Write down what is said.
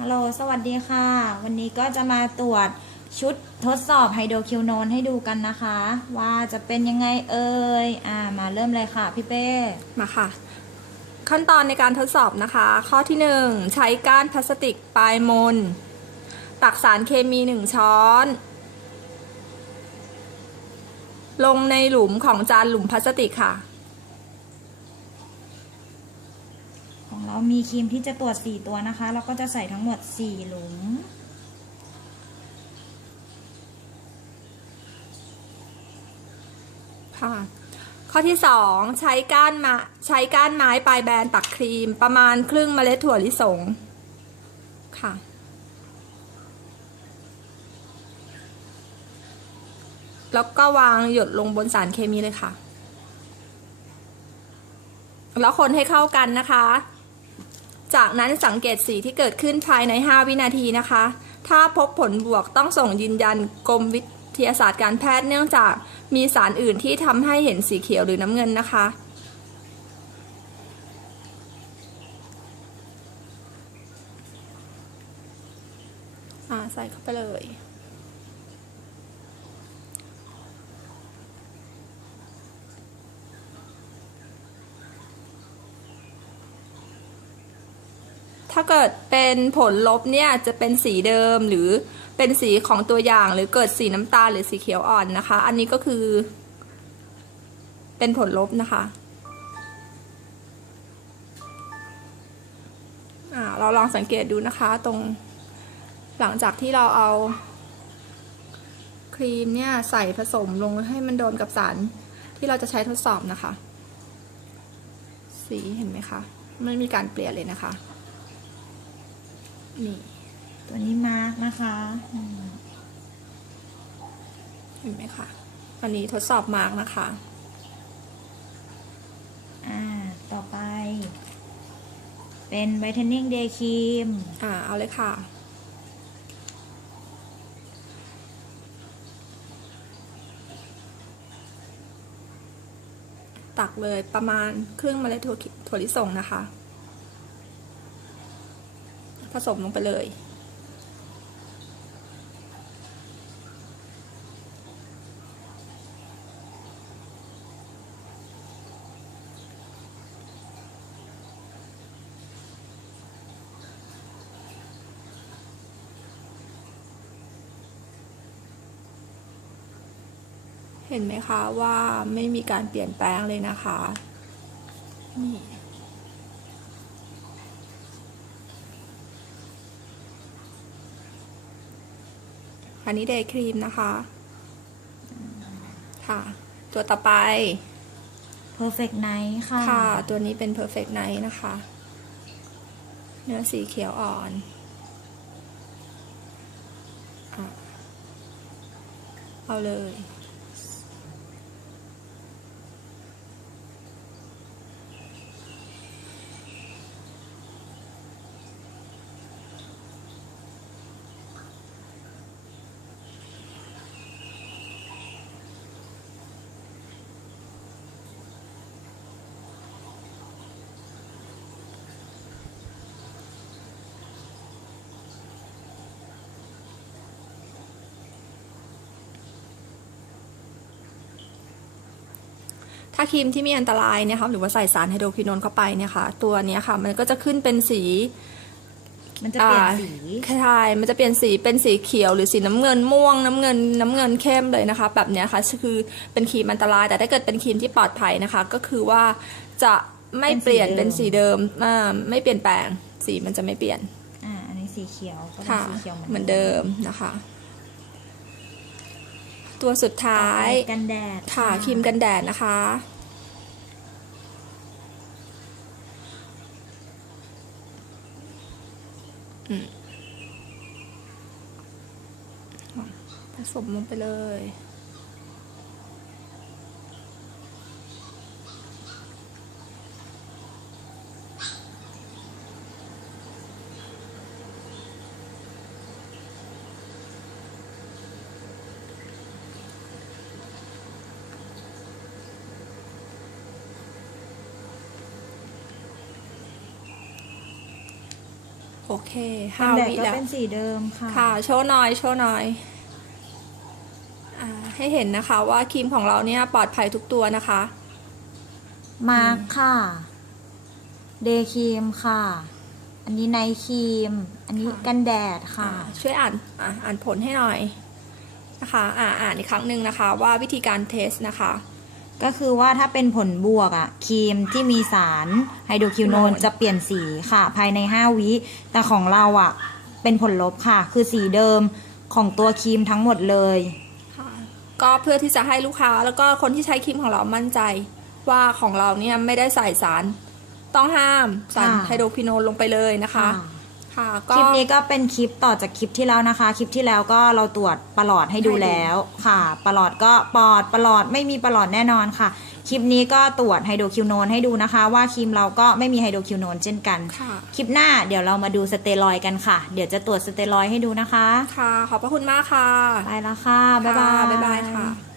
ฮัลโหล สวัสดีค่ะ วันนี้ก็จะมาตรวจชุดทดสอบไฮโดรคิวโนนให้ดูกันนะคะ ว่าจะเป็นยังไงเอ่ย อ่า มาเริ่มเลยค่ะพี่เป้ มาค่ะ ขั้นตอนในการทดสอบนะคะ ข้อที่ 1 ใช้ก้านพลาสติกปลายมน ตักสารเคมี 1 ช้อน ลงในหลุมของจานหลุมพลาสติกค่ะ ของ เรามีครีมที่จะตรวจ 4 ตัวนะคะแล้วก็จะใส่ทั้งหมด 4 หลุม ค่ะ ข้อที่ 2 ใช้ก้านมาใช้ก้านไม้ปลายแบนตักครีม ประมาณครึ่งเมล็ดถั่วลิสง ค่ะแล้วก็วางหยดลงบนสารเคมีเลยค่ะ แล้วคนให้เข้ากันนะคะ จากนั้นสังเกตสีที่เกิดขึ้นภายใน 5 วินาทีนะคะ ถ้าพบผลบวกต้องส่งยืนยันกรมวิทยาศาสตร์การแพทย์เนื่องจากมีสารอื่นที่ทำให้เห็นสีเขียวหรือน้ำเงินนะคะ ใส่เข้าไปเลย ถ้าเกิดเป็นผลลบเนี่ยจะเป็นสีเดิมหรือเป็นสีของตัวอย่างหรือเกิดสีน้ำตาลหรือสีเขียวอ่อนนะคะ อันนี้ก็คือ เป็นผลลบนะคะเราลองสังเกตดูนะคะตรงหลังจากที่เราเอา ครีมเนี่ยใส่ผสมลงให้มันโดนกับสารที่เราจะใช้ทดสอบนะคะ สีเห็นไหมคะ ไม่มีการเปลี่ยนเลยนะคะ นี่ ตัวนี้มาร์กนะคะอืมเห็นไหมคะอันนี้ทดสอบมาร์กนะคะ อ่า ต่อไป เป็นไวท์เทนนิ่งเดย์ครีม อ่า เอาเลยค่ะ ตักเลยประมาณครึ่งเมล็ดถั่วถั่วลิสงนะคะ ผสมลงไปเลย เห็นไหมคะว่าไม่มีการเปลี่ยนแปลงเลยนะคะนี่ อันนี้เดย์ครีมนะคะ ค่ะ ตัวต่อไป Perfect Night ค่ะ ค่ะ ตัวนี้เป็น perfect night นะคะ เนื้อสีเขียวอ่อนอะเอาเลย ถ้าครีมที่มีอันตรายเนี่ยค่ะหรือว่าใส่สารไฮโดรควินอนเข้าไปเนี่ยค่ะ ตัวเนี้ยค่ะมันก็จะขึ้นเป็นสี มันจะเปลี่ยนอ่าสีใช่มันจะเปลี่ยนสีเป็นสีเขียวหรือสีน้ำเงินม่วงน้ำเงินน้ำเงินเข้มเลยนะคะ แบบเนี้ยค่ะคือเป็นครีมอันตราย แต่ถ้าเกิดเป็นครีมที่ปลอดภัยนะคะ ก็คือว่าจะไม่เปลี่ยนเป็นสีเดิมอ่าไม่เปลี่ยนแปลงสีมันจะไม่เปลี่ยนอ่าอันนี้สีเขียวก็เป็นค่ะสีเขียวเหมือนเดิมนะคะ ตัวสุดท้ายต่อไปกันแดดค่ะครีมกันแดดนะคะ อืม ผสมลงไปเลย โอโอเคกัห้านแดดวิก็แล้วเป็นสีเดิมค่ะ ค่ะ โชว์หน่อย โชว์หน่อยอาให้เห็นนะคะว่าครีมของเราเนี่ยปลอดภัยทุกตัวนะคะ มาร์คค่ะ เดย์ครีมค่ะ อันนี้ไนท์ครีม อันนี้ค่ะกันแดดค่ะอ่าช่วยอ่านอ่าอ่านผลให้หน่อยนะคะ อ่าอ่านอีกครั้งหนึ่งนะคะ ว่าวิธีการเทสนะคะ ก็คือว่าถ้าเป็นผลบวกอะครีมที่มีสารไฮโดรคิวโนนโนนจะเปลี่ยนสีค่ะ ภายใน 5 วิ แต่ของเราอะเป็นผลลบค่ะ คือสีเดิมของตัวครีมทั้งหมดเลยค่ะก็เพื่อที่จะให้ลูกค้าแล้วก็คนที่ใช้ครีมของเรามั่นใจ ว่าของเราเนี่ยไม่ได้ใส่สาร ต้องห้ามสารค่ะ ไฮโดรควิโนนลงไปเลยนะคะ ค่ะคก็ ลิปนี้ก็เป็นคลิปต่อจากคลิปที่แล้วนะคะ คลิปที่แล้วก็เราตรวจประหลอดให้ดูให้ดู แล้วค่ะ ประหลอดก็ปลอดประหลอดไม่มีประหลอดแน่นอนค่ะ คลิปนี้ก็ตรวจไฮโดรคิวโนนให้ดูนะคะ ว่าครีมเราก็ไม่มีไฮโดรคิวโนนเช่นกัน ค่ะ คลิปหน้าเดี๋ยวเรามาดูสเตียรอยด์กันค่ะ เดี๋ยวจะตรวจสเตียรอยด์ให้ดูนะคะ ค่ะ ขอบพระคุณมากค่ะ ไปแล้วค่ะ บ๊ายบาย ค่ะบ๊ายบายค่ะ